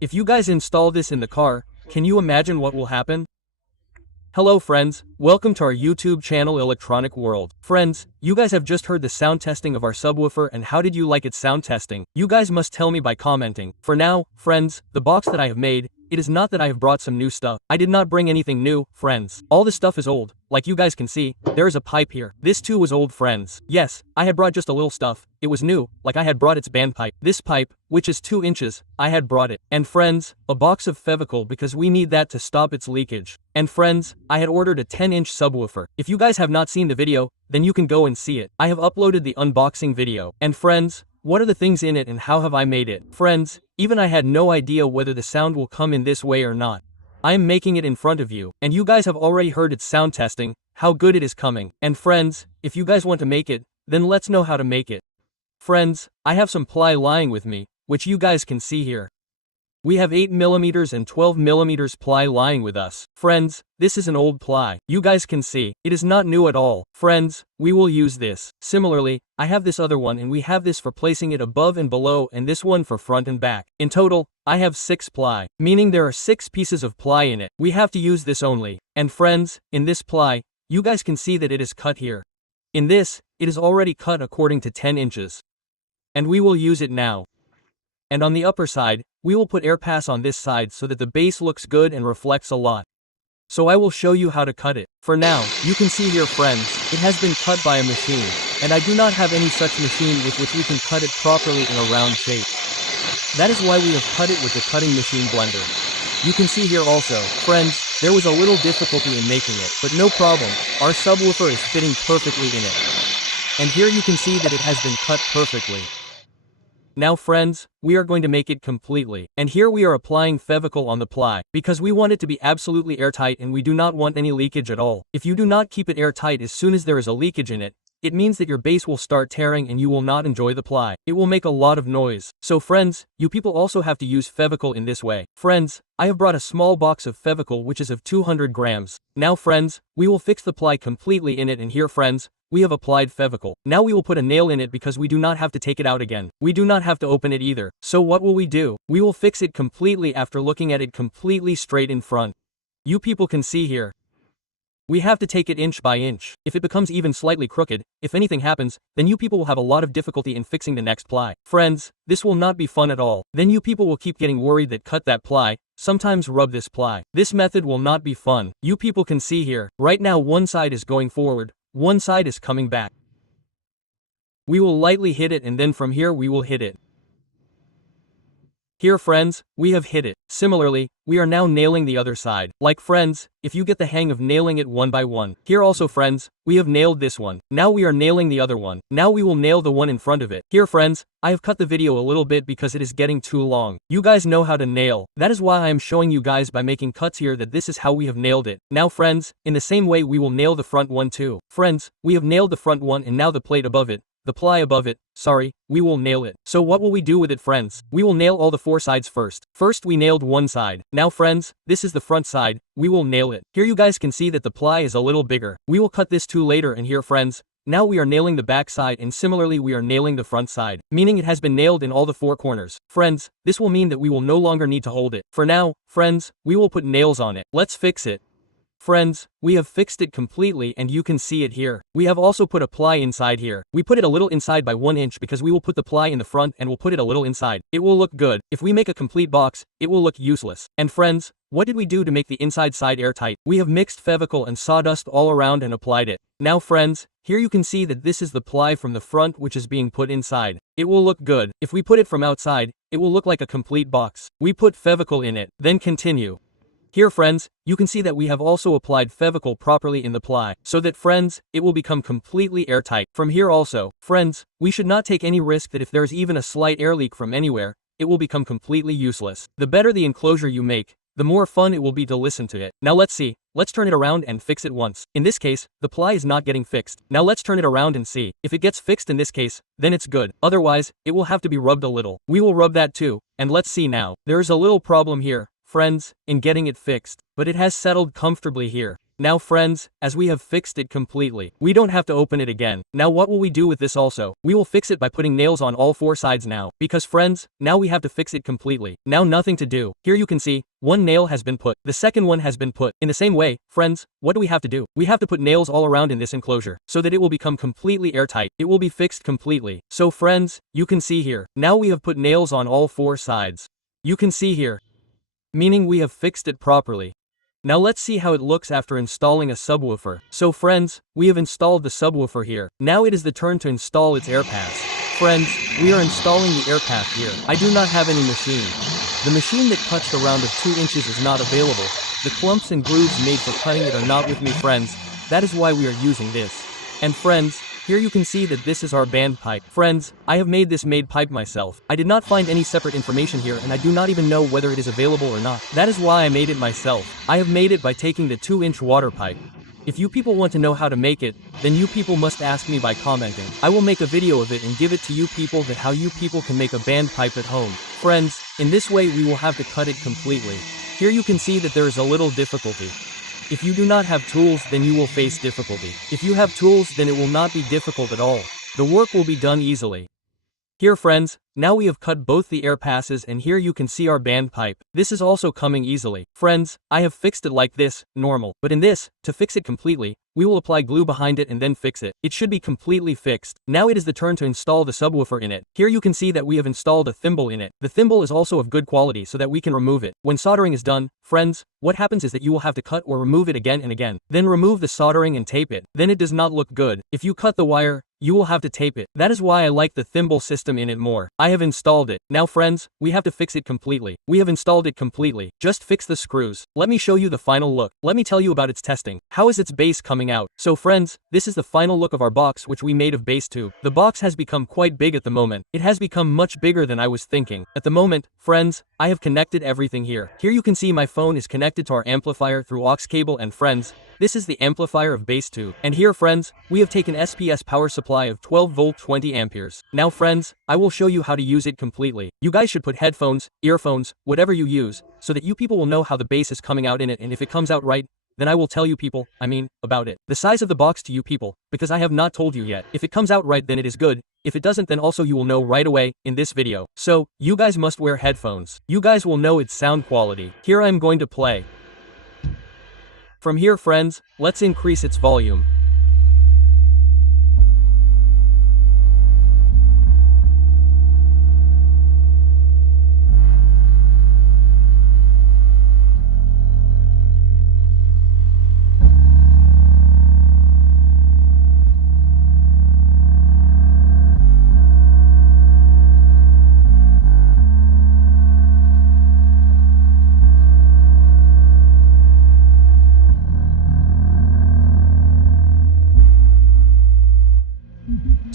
If you guys install this in the car, can you imagine what will happen? Hello friends, welcome to our YouTube channel Electronic World. Friends, you guys have just heard the sound testing of our subwoofer, and how did you like its sound testing? You guys must tell me by commenting. For now, friends, the box that I have made, it is not that I have brought some new stuff. I did not bring anything new, friends. All this stuff is old. Like you guys can see, there is a pipe here. This too was old, friends. Yes, I had brought just a little stuff. It was new, like I had brought its band pipe. This pipe, which is 2 inches, I had brought it. And friends, a box of Fevicol because we need that to stop its leakage. And friends, I had ordered a 10-inch subwoofer. If you guys have not seen the video, then you can go and see it. I have uploaded the unboxing video. And friends, what are the things in it and how have I made it? Friends, even I had no idea whether the sound will come in this way or not. I am making it in front of you, and you guys have already heard its sound testing, how good it is coming. And friends, if you guys want to make it, then let's know how to make it. Friends, I have some ply lying with me, which you guys can see here. We have 8mm and 12mm ply lying with us. Friends, this is an old ply. You guys can see, it is not new at all. Friends, we will use this. Similarly, I have this other one and we have this for placing it above and below and this one for front and back. In total, I have 6 ply, meaning there are 6 pieces of ply in it. We have to use this only. And friends, in this ply, you guys can see that it is cut here. In this, it is already cut according to 10 inches. And we will use it now. And on the upper side, we will put air pass on this side so that the base looks good and reflects a lot. So I will show you how to cut it. For now, you can see here friends, it has been cut by a machine, and I do not have any such machine with which we can cut it properly in a round shape. That is why we have cut it with the cutting machine blender. You can see here also, friends, there was a little difficulty in making it, but no problem, our subwoofer is fitting perfectly in it. And here you can see that it has been cut perfectly. Now friends, we are going to make it completely. And here we are applying Fevicol on the ply, because we want it to be absolutely airtight and we do not want any leakage at all. If you do not keep it airtight as soon as there is a leakage in it, it means that your base will start tearing and you will not enjoy the ply. It will make a lot of noise. So friends, you people also have to use Fevicol in this way. Friends, I have brought a small box of Fevicol which is of 200 grams. Now friends, we will fix the ply completely in it, and here friends, we have applied Fevicol. Now we will put a nail in it because we do not have to take it out again. We do not have to open it either. So what will we do? We will fix it completely after looking at it completely straight in front. You people can see here. We have to take it inch by inch. If it becomes even slightly crooked, if anything happens, then you people will have a lot of difficulty in fixing the next ply. Friends, this will not be fun at all. Then you people will keep getting worried that cut that ply, sometimes rub this ply. This method will not be fun. You people can see here, right now one side is going forward, one side is coming back. We will lightly hit it and then from here we will hit it. Here friends, we have hit it. Similarly, we are now nailing the other side. Like friends, if you get the hang of nailing it one by one. Here also friends, we have nailed this one. Now we are nailing the other one. Now we will nail the one in front of it. Here friends, I have cut the video a little bit because it is getting too long. You guys know how to nail. That is why I am showing you guys by making cuts here that this is how we have nailed it. Now friends, in the same way we will nail the front one too. Friends, we have nailed the front one and now the plate above it. The ply above it, we will nail it. So what will we do with it friends? We will nail all the 4 sides first. First we nailed one side. Now friends, this is the front side, we will nail it. Here you guys can see that the ply is a little bigger. We will cut this too later, and here friends, now we are nailing the back side and similarly we are nailing the front side, meaning it has been nailed in all the 4 corners. Friends, this will mean that we will no longer need to hold it. For now, friends, we will put nails on it. Let's fix it. Friends, we have fixed it completely and you can see it here. We have also put a ply inside here. We put it a little inside by 1 inch because we will put the ply in the front and we'll put it a little inside. It will look good. If we make a complete box, it will look useless. And friends, what did we do to make the inside side airtight? We have mixed Fevicol and sawdust all around and applied it. Now friends, here you can see that this is the ply from the front which is being put inside. It will look good. If we put it from outside, it will look like a complete box. We put Fevicol in it, then continue. Here friends, you can see that we have also applied Fevicol properly in the ply, so that friends, it will become completely airtight. From here also, friends, we should not take any risk that if there is even a slight air leak from anywhere, it will become completely useless. The better the enclosure you make, the more fun it will be to listen to it. Now let's see, let's turn it around and fix it once. In this case, the ply is not getting fixed. Now let's turn it around and see. If it gets fixed in this case, then it's good. Otherwise, it will have to be rubbed a little. We will rub that too, and let's see now. There is a little problem here, friends, in getting it fixed, but it has settled comfortably here. Now friends, as we have fixed it completely, we don't have to open it again. Now what will we do with this also? We will fix it by putting nails on all four sides now. Because friends, now we have to fix it completely. Now nothing to do. Here you can see, one nail has been put. The second one has been put. In the same way, friends, what do we have to do? We have to put nails all around in this enclosure, so that it will become completely airtight. It will be fixed completely. So friends, you can see here. Now we have put nails on all four sides. You can see here. Meaning we have fixed it properly. Now let's see how it looks after installing a subwoofer. So friends, we have installed the subwoofer here. Now it is the turn to install its air pass. Friends, we are installing the air pass here. I do not have any machine. The machine that cuts the round of 2 inches is not available. The clumps and grooves made for cutting it are not with me friends. That is why we are using this. And friends, here you can see that this is our band pipe. Friends, I have made this made pipe myself. I did not find any separate information here and I do not even know whether it is available or not. That is why I made it myself. I have made it by taking the 2-inch water pipe. If you people want to know how to make it, then you people must ask me by commenting. I will make a video of it and give it to you people that how you people can make a band pipe at home. Friends, in this way we will have to cut it completely. Here you can see that there is a little difficulty. If you do not have tools, then you will face difficulty. If you have tools, then it will not be difficult at all. The work will be done easily. Here friends, now we have cut both the air passes and here you can see our band pipe. This is also coming easily. Friends, I have fixed it like this, normal. But in this, to fix it completely, we will apply glue behind it and then fix it. It should be completely fixed. Now it is the turn to install the subwoofer in it. Here you can see that we have installed a thimble in it. The thimble is also of good quality so that we can remove it. When soldering is done, friends, what happens is that you will have to cut or remove it again and again. Then remove the soldering and tape it. Then it does not look good. If you cut the wire, you will have to tape it. That is why I like the thimble system in it more. I have installed it. Now friends, we have to fix it completely. We have installed it completely. Just fix the screws. Let me show you the final look. Let me tell you about its testing. How is its base coming out? So friends, this is the final look of our box which we made of base tube. The box has become quite big at the moment. It has become much bigger than I was thinking. At the moment, friends, I have connected everything here. Here you can see my phone is connected to our amplifier through aux cable and friends, this is the amplifier of base tube. And here friends, we have taken SPS power supply of 12 volt 20 amperes. Now friends, I will show you how to use it completely. You guys should put headphones, earphones, whatever you use, so that you people will know how the bass is coming out in it and if it comes out right, then I will tell you people, about it. The size of the box to you people, because I have not told you yet. If it comes out right then it is good, if it doesn't then also you will know right away, in this video. So, you guys must wear headphones. You guys will know its sound quality. Here I am going to play. From here friends, let's increase its volume.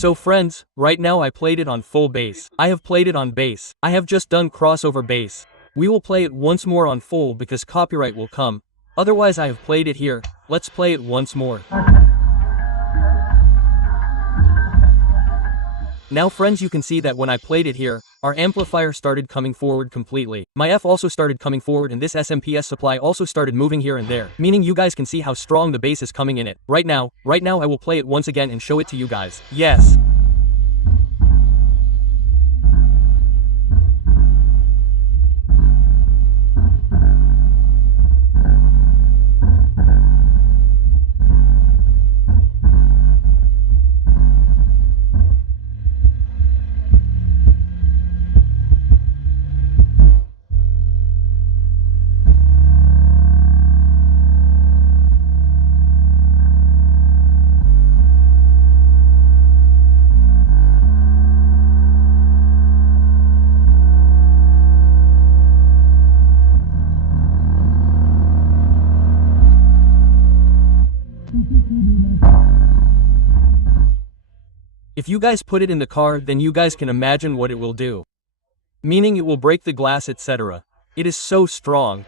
So friends, right now I played it on full bass. I have played it on bass. I have just done crossover bass. We will play it once more on full because copyright will come. Otherwise I have played it here. Let's play it once more. Now friends, you can see that when I played it here, our amplifier started coming forward completely. My F also started coming forward and this SMPS supply also started moving here and there. Meaning you guys can see how strong the bass is coming in it. Right now I will play it once again and show it to you guys. Yes. If you guys put it in the car, then you guys can imagine what it will do. Meaning it will break the glass, etc. It is so strong.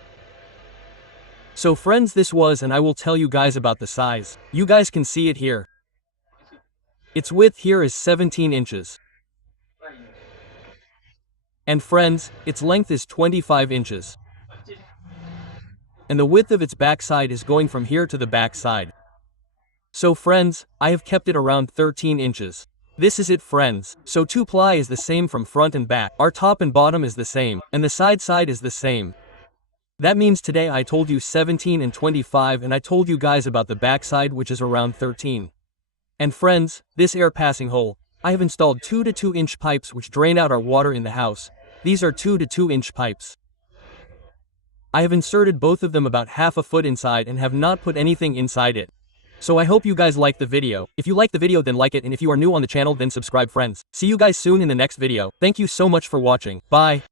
So friends, this was, and I will tell you guys about the size. You guys can see it here. Its width here is 17 inches. And friends, its length is 25 inches. and the width of its backside is going from here to the backside. So friends, I have kept it around 13 inches. This is it friends. So 2 ply is the same from front and back. Our top and bottom is the same, and the side is the same. That means today I told you 17 and 25 and I told you guys about the backside which is around 13. And friends, this air passing hole, I have installed 2 to 2 inch pipes which drain out our water in the house. These are 2 to 2 inch pipes. I have inserted both of them about half a foot inside and have not put anything inside it. So I hope you guys like the video. If you like the video then like it, and if you are new on the channel then subscribe friends. See you guys soon in the next video. Thank you so much for watching. Bye.